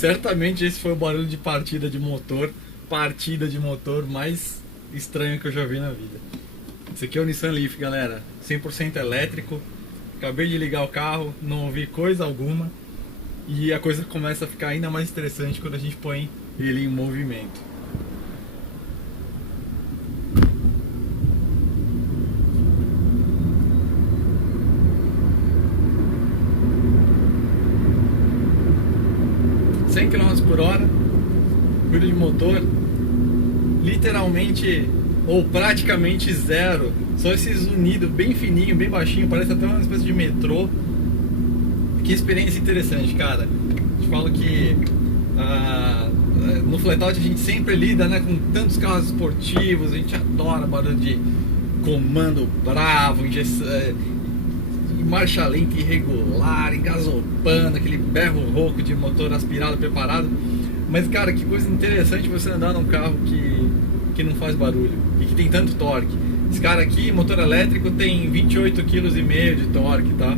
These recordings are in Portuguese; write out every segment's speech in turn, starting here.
certamente esse foi o barulho de partida de motor mais estranho que eu já vi na vida. Esse aqui é o Nissan Leaf, galera, 100% elétrico. Acabei de ligar o carro, não ouvi coisa alguma. E a coisa começa a ficar ainda mais interessante quando a gente põe ele em movimento. km/h, ruído de motor literalmente ou praticamente zero, só esses unidos bem fininho, bem baixinho, parece até uma espécie de metrô. Que experiência interessante, cara. Te falo que no Flatout a gente sempre lida, né, com tantos carros esportivos, a gente adora barulho de comando bravo, marcha lenta irregular, engasopando, aquele berro rouco de motor aspirado, preparado. Mas, cara, que coisa interessante você andar num carro que não faz barulho e que tem tanto torque. Esse cara aqui, motor elétrico, tem 28,5 kg de torque, tá?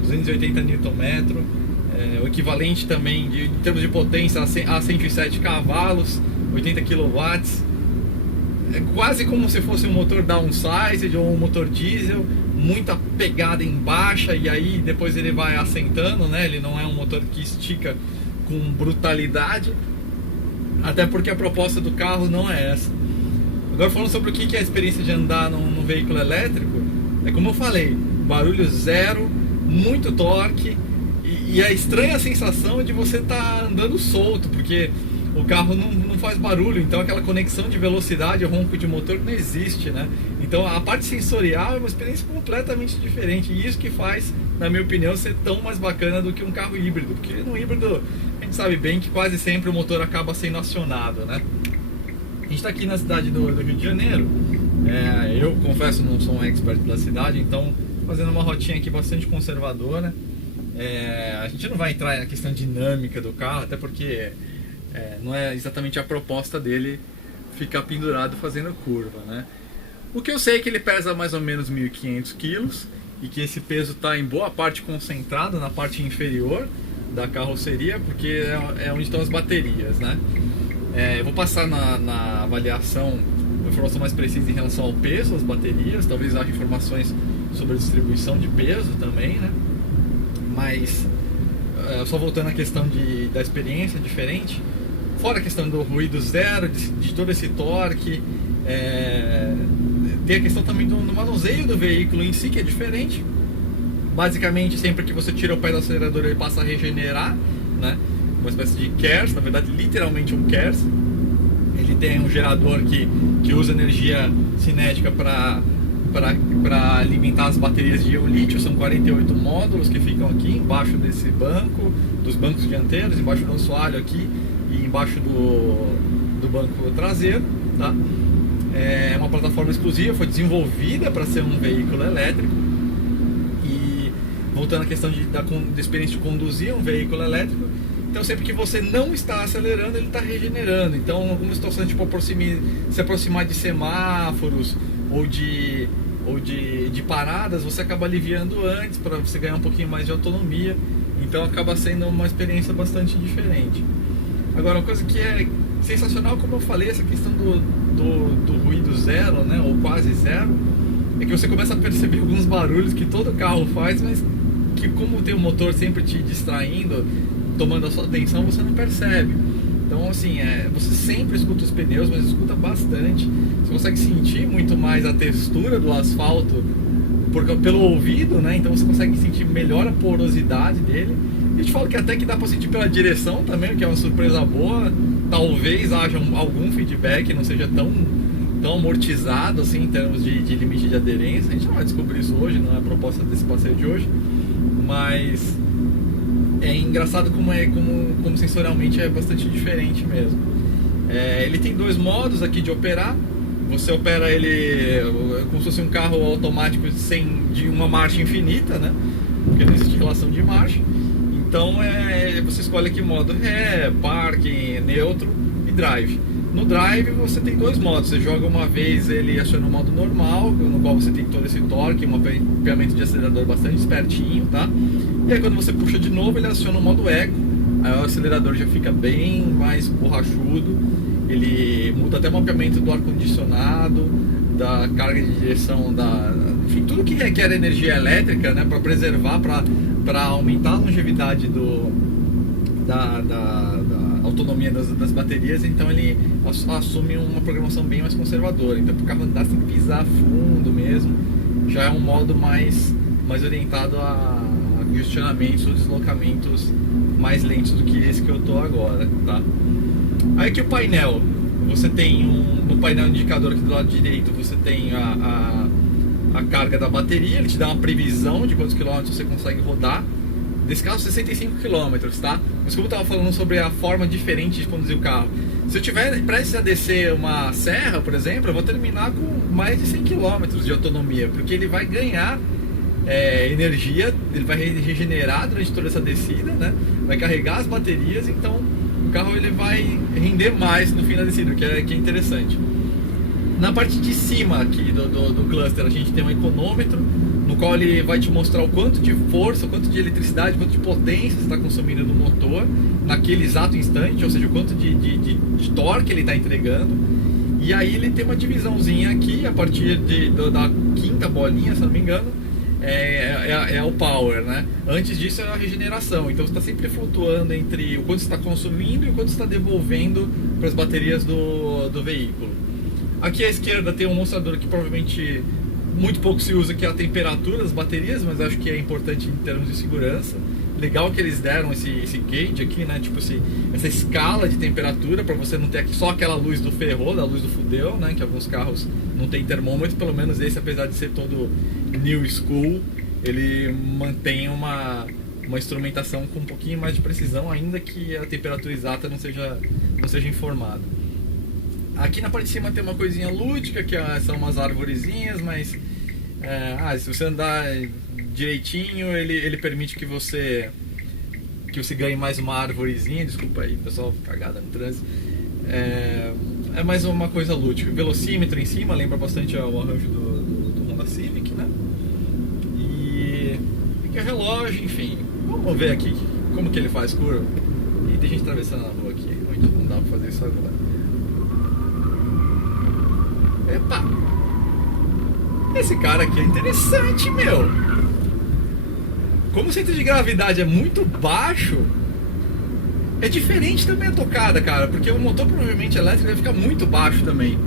280 Nm, o equivalente também em termos de potência a 107 cavalos, 80 kW. É quase como se fosse um motor downsized ou um motor diesel, muita pegada em baixa, e aí depois ele vai assentando, né? Ele não é um motor que estica com brutalidade, até porque a proposta do carro não é essa. Agora, falando sobre o que é a experiência de andar num veículo elétrico, é como eu falei, barulho zero, muito torque, e a estranha sensação de você estar andando solto, porque o carro não faz barulho, então aquela conexão de velocidade, ronco de motor não existe, né? Então a parte sensorial é uma experiência completamente diferente, e isso que faz, na minha opinião, ser tão mais bacana do que um carro híbrido, porque no híbrido a gente sabe bem que quase sempre o motor acaba sendo acionado, né? A gente está aqui na cidade do Rio de Janeiro, eu confesso não sou um expert da cidade, então fazendo uma rotinha aqui bastante conservadora. A gente não vai entrar na questão dinâmica do carro, até porque não é exatamente a proposta dele ficar pendurado fazendo curva, né? O que eu sei é que ele pesa mais ou menos 1.500 kg e que esse peso está em boa parte concentrado na parte inferior da carroceria, porque é onde estão as baterias, né? Eu vou passar na avaliação uma informação mais precisa em relação ao peso das baterias, talvez haja informações sobre a distribuição de peso também, né? Mas só voltando à questão da experiência diferente, fora a questão do ruído zero, de todo esse torque, tem a questão também do manuseio do veículo em si, que é diferente. Basicamente, sempre que você tira o pé do acelerador, ele passa a regenerar, né? Uma espécie de KERS, na verdade literalmente um KERS. Ele tem um gerador que usa energia cinética para alimentar as baterias de íon lítio. São 48 módulos que ficam aqui embaixo desse banco, dos bancos dianteiros, embaixo do assoalho aqui e embaixo do banco traseiro, tá? É uma plataforma exclusiva, foi desenvolvida para ser um veículo elétrico. E voltando à questão da experiência de conduzir um veículo elétrico, então sempre que você não está acelerando, ele está regenerando. Então, em algumas situações, tipo se aproximar de semáforos ou de paradas, você acaba aliviando antes para você ganhar um pouquinho mais de autonomia. Então acaba sendo uma experiência bastante diferente. Agora, uma coisa que é sensacional, como eu falei, essa questão do ruído zero, né, ou quase zero, é que você começa a perceber alguns barulhos que todo carro faz, mas que, como tem o motor sempre te distraindo, tomando a sua atenção, você não percebe. Então, assim, você sempre escuta os pneus, mas escuta bastante. Você consegue sentir muito mais a textura do asfalto pelo ouvido, né? Então você consegue sentir melhor a porosidade dele. E eu te falo que até que dá para sentir pela direção também, o que é uma surpresa boa. Talvez haja algum feedback, não seja tão amortizado assim em termos de limite de aderência. A gente não vai descobrir isso hoje, não é a proposta desse passeio de hoje. Mas é engraçado como sensorialmente é bastante diferente mesmo. Ele tem dois modos aqui de operar. Você opera ele como se fosse um carro automático de uma marcha infinita, né? Porque não existe relação de marcha. Então você escolhe aqui modo ré, parking, neutro e drive. No drive você tem dois modos. Você joga uma vez, ele aciona o modo normal, no qual você tem todo esse torque, um mapeamento de acelerador bastante espertinho, tá? E aí quando você puxa de novo, ele aciona o modo eco, aí o acelerador já fica bem mais borrachudo, ele muda até o mapeamento do ar-condicionado, da carga de direção, enfim, tudo que requer energia elétrica, né, para preservar, para aumentar a longevidade da autonomia das baterias. Então ele assume uma programação bem mais conservadora. Então, para o carro andar sem pisar fundo mesmo, já é um modo mais orientado a congestionamentos ou deslocamentos mais lentos do que esse que eu tô agora, tá? Aí aqui o painel, você tem no painel indicador aqui do lado direito, você tem a carga da bateria, ele te dá uma previsão de quantos quilômetros você consegue rodar. Desse carro, 65 km, tá? Mas como eu estava falando sobre a forma diferente de conduzir o carro, se eu tiver prestes a descer uma serra, por exemplo, eu vou terminar com mais de 100 km de autonomia, porque ele vai ganhar energia, ele vai regenerar durante toda essa descida, né? Vai carregar as baterias, então o carro ele vai render mais no fim da descida, que é interessante. Na parte de cima aqui do cluster, a gente tem um econômetro, no qual ele vai te mostrar o quanto de força, o quanto de eletricidade, o quanto de potência você está consumindo no motor naquele exato instante, ou seja, o quanto de torque ele está entregando. E aí ele tem uma divisãozinha aqui, a partir da quinta bolinha, se não me engano, é o power, né? Antes disso é a regeneração, então você está sempre flutuando entre o quanto você está consumindo e o quanto você está devolvendo para as baterias do veículo. Aqui à esquerda tem um mostrador que provavelmente muito pouco se usa, que é a temperatura das baterias, mas acho que é importante em termos de segurança. Legal que eles deram esse gauge aqui, né? Tipo essa escala de temperatura, para você não ter só aquela luz do ferrou, da luz do fudeu, né? Que alguns carros não tem termômetro, pelo menos esse, apesar de ser todo new school, ele mantém uma instrumentação com um pouquinho mais de precisão, ainda que a temperatura exata não seja informada. Aqui na parte de cima tem uma coisinha lúdica, que são umas arvorezinhas, mas se você andar direitinho, ele permite que você ganhe mais uma arvorezinha. Desculpa aí, pessoal, cagada no trânsito. É mais uma coisa lúdica. Velocímetro em cima, lembra bastante o arranjo do Honda Civic, né? E aqui é relógio, enfim. Vamos ver aqui como que ele faz curva. E tem gente atravessando a rua aqui, onde não dá pra fazer isso agora. Epa! Esse cara aqui é interessante, meu! Como o centro de gravidade é muito baixo, é diferente também a tocada, cara, porque o motor provavelmente elétrico vai ficar muito baixo também.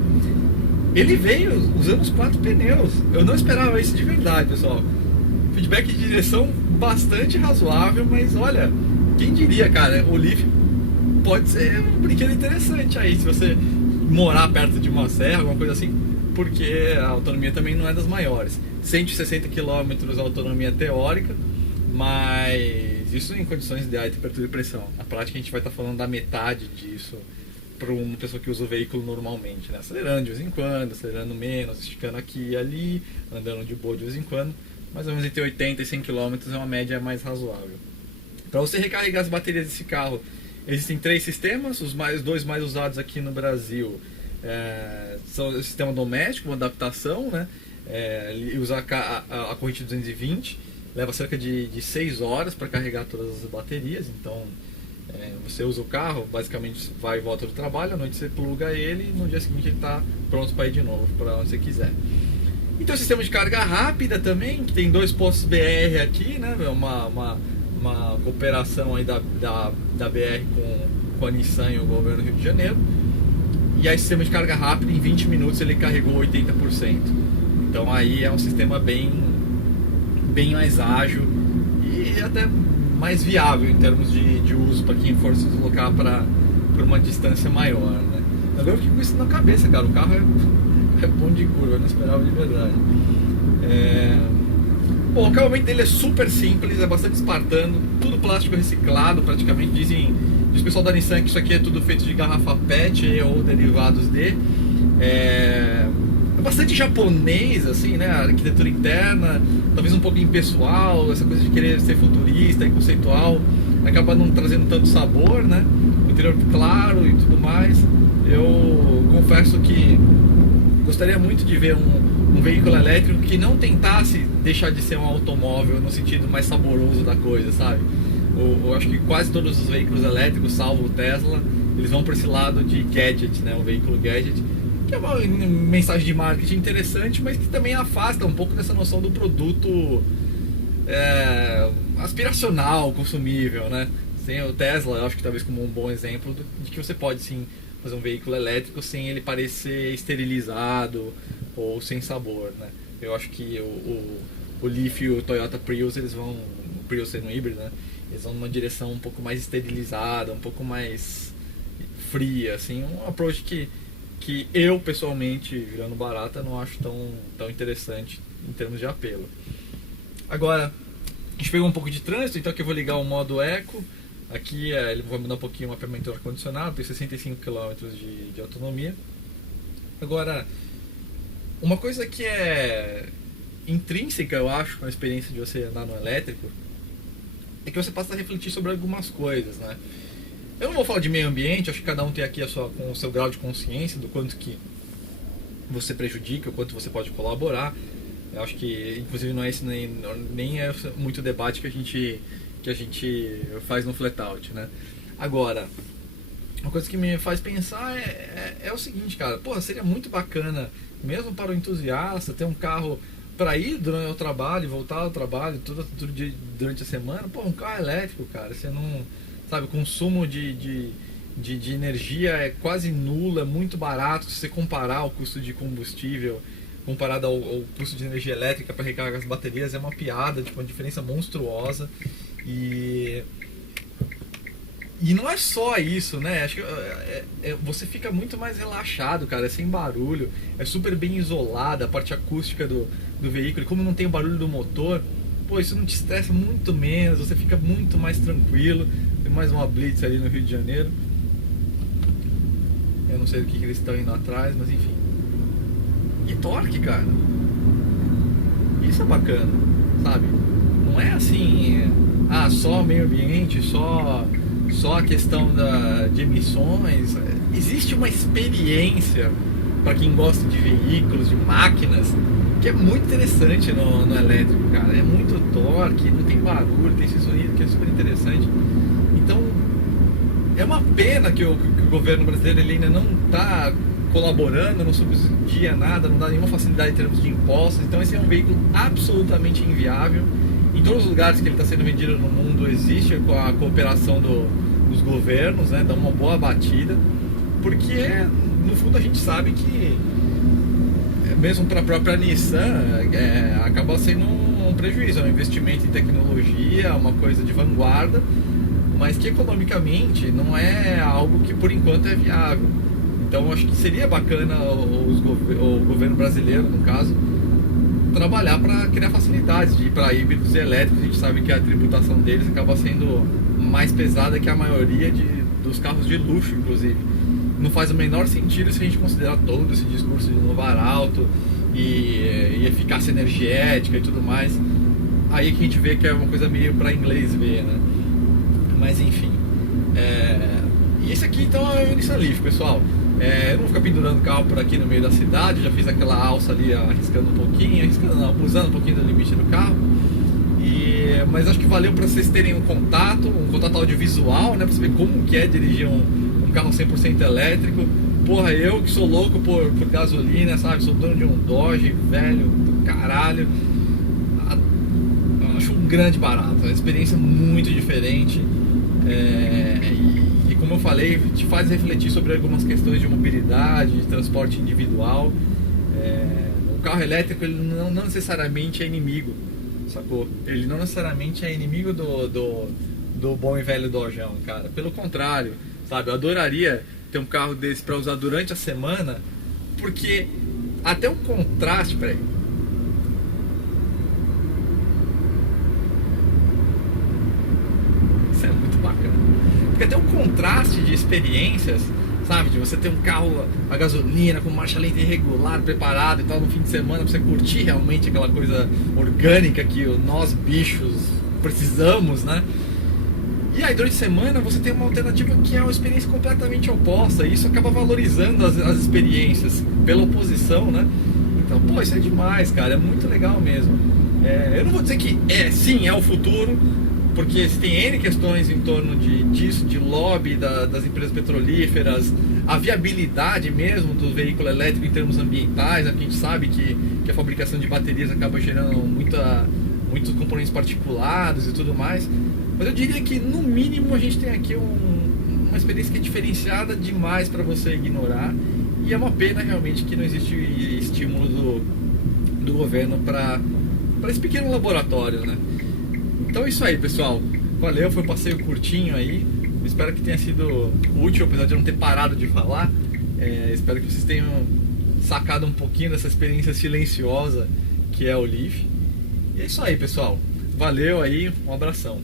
Ele veio usando os 4 pneus. Eu não esperava isso de verdade, pessoal. Feedback de direção bastante razoável, mas olha, quem diria, cara, o Leaf pode ser um brinquedo interessante aí, se você morar perto de uma serra, alguma coisa assim, porque a autonomia também não é das maiores. 160 km a autonomia teórica, mas isso em condições ideais de temperatura e pressão. Na prática a gente vai estar falando da metade disso para uma pessoa que usa o veículo normalmente, né? Acelerando de vez em quando, acelerando menos, esticando aqui e ali, andando de boa de vez em quando. Mais ou menos entre 80 e 100 km é uma média mais razoável. Para você recarregar as baterias desse carro, existem 3 sistemas, os dois mais usados aqui no Brasil são o sistema doméstico, uma adaptação, né? Ele usa a corrente 220, leva cerca de 6 horas para carregar todas as baterias. Então você usa o carro, basicamente vai e volta do trabalho, à noite você pluga ele e no dia seguinte ele está pronto para ir de novo para onde você quiser. E tem o sistema de carga rápida também, que tem 2 postos BR aqui, né? Uma cooperação aí da BR com a Nissan e o governo do Rio de Janeiro. E aí sistema de carga rápida, em 20 minutos ele carregou 80%. Então aí é um sistema bem mais ágil e até mais viável em termos de uso para quem for se deslocar por uma distância maior, né? Agora eu fiquei com isso na cabeça, cara, o carro é bom de curva, eu não esperava de verdade. Bom, o acabamento dele é super simples, é bastante espartano, tudo plástico reciclado praticamente. Diz o pessoal da Nissan que isso aqui é tudo feito de garrafa PET ou derivados de. É bastante japonês, assim, né? A arquitetura interna, talvez um pouco impessoal, essa coisa de querer ser futurista e conceitual, acaba não trazendo tanto sabor, né? O interior claro e tudo mais. Eu confesso que gostaria muito de ver um veículo elétrico que não tentasse deixar de ser um automóvel no sentido mais saboroso da coisa, sabe? eu acho que quase todos os veículos elétricos, salvo o Tesla, eles vão para esse lado de gadget, né? O veículo gadget, que é uma mensagem de marketing interessante, mas que também afasta um pouco dessa noção do produto aspiracional, consumível, né? Sem o Tesla, eu acho que talvez como um bom exemplo de que você pode sim fazer um veículo elétrico sem ele parecer esterilizado ou sem sabor, né? Eu acho que o Leaf e o Toyota Prius, o Prius sendo híbrido, né? Eles vão numa direção um pouco mais esterilizada, um pouco mais fria, assim, um approach que eu pessoalmente, virando barata, não acho tão interessante em termos de apelo. Agora, a gente pegou um pouco de trânsito, então aqui eu vou ligar o modo Eco. Aqui ele vai mudar um pouquinho o mapeamento do ar-condicionado, tem 65 km de autonomia. Agora, uma coisa que é intrínseca, eu acho, com a experiência de você andar no elétrico, é que você passa a refletir sobre algumas coisas, né? Eu não vou falar de meio ambiente, acho que cada um tem aqui com o seu grau de consciência do quanto que você prejudica, o quanto você pode colaborar. Eu acho que, inclusive, não é esse nem é muito debate que a gente faz no Flatout, né? Agora, uma coisa que me faz pensar é o seguinte, cara, pô, seria muito bacana, mesmo para o entusiasta, ter um carro para ir durante o trabalho, voltar ao trabalho, tudo durante a semana. Pô, um carro elétrico, cara, você não... Sabe, o consumo de energia é quase nulo, é muito barato. Se você comparar o custo de combustível comparado ao custo de energia elétrica para recarregar as baterias, é uma piada, tipo, uma diferença monstruosa. E não é só isso, né? Acho que você fica muito mais relaxado, cara, é sem barulho, é super bem isolada a parte acústica do veículo. E como não tem o barulho do motor, pô, isso não te estressa muito menos, você fica muito mais tranquilo. Tem mais uma Blitz ali no Rio de Janeiro. Eu não sei do que eles estão indo atrás, mas enfim. E torque, cara. Isso é bacana, sabe? Não é assim, só meio ambiente, só a questão de emissões. Existe uma experiência para quem gosta de veículos, de máquinas, que é muito interessante no elétrico, cara. É muito torque, não tem barulho, tem esse sonido que é super interessante. Então, é uma pena que o governo brasileiro ele ainda não está colaborando, não subsidia nada, não dá nenhuma facilidade em termos de impostos. Então, esse é um veículo absolutamente inviável. Em todos os lugares que ele está sendo vendido no mundo existe a cooperação dos governos, né? Dá uma boa batida, porque no fundo a gente sabe que mesmo para a própria Nissan acaba sendo um prejuízo, é um investimento em tecnologia, uma coisa de vanguarda, mas que economicamente não é algo que por enquanto é viável. Então acho que seria bacana o governo brasileiro, no caso, trabalhar para criar facilidades de ir para híbridos e elétricos. A gente sabe que a tributação deles acaba sendo mais pesada que a maioria dos carros de luxo, inclusive. Não faz o menor sentido se a gente considerar todo esse discurso de inovar alto e eficácia energética e tudo mais. Aí que a gente vê que é uma coisa meio para inglês ver, né? Mas enfim. E esse aqui então é o Nissan Leaf, pessoal. Eu não vou ficar pendurando carro por aqui no meio da cidade. Já fiz aquela alça ali arriscando um pouquinho, abusando um pouquinho do limite do carro. Mas acho que valeu para vocês terem um contato audiovisual, né? Para saber como que é dirigir um carro 100% elétrico. Porra, eu que sou louco por gasolina, sabe? Sou dono de um Dodge velho do caralho. Acho um grande barato, uma experiência muito diferente. E como eu falei, te faz refletir sobre algumas questões de mobilidade, de transporte individual. O carro elétrico ele não necessariamente é inimigo, sacou? Ele não necessariamente é inimigo do bom e velho Dojão, cara. Pelo contrário, sabe? Eu adoraria ter um carro desse para usar durante a semana, porque até o contraste, peraí. Isso é muito bacana. Porque até o contraste de experiências, sabe? De você ter um carro a gasolina com marcha lenta irregular, preparado e tal no fim de semana, pra você curtir realmente aquela coisa orgânica que nós bichos precisamos, né? E aí durante a semana você tem uma alternativa que é uma experiência completamente oposta, e isso acaba valorizando as experiências pela oposição, né? Então, pô, isso é demais, cara, é muito legal mesmo. Eu não vou dizer que sim, é o futuro, porque se tem N questões em torno disso, de lobby das empresas petrolíferas, a viabilidade mesmo do veículo elétrico em termos ambientais, né? Porque a gente sabe que a fabricação de baterias acaba gerando muitos componentes particulados e tudo mais, mas eu diria que no mínimo a gente tem aqui uma experiência que é diferenciada demais para você ignorar, e é uma pena realmente que não existe estímulo do governo para esse pequeno laboratório, né? Então é isso aí, pessoal. Valeu, foi um passeio curtinho aí. Espero que tenha sido útil, apesar de eu não ter parado de falar. Espero que vocês tenham sacado um pouquinho dessa experiência silenciosa que é o Leaf. E é isso aí, pessoal. Valeu aí, um abração.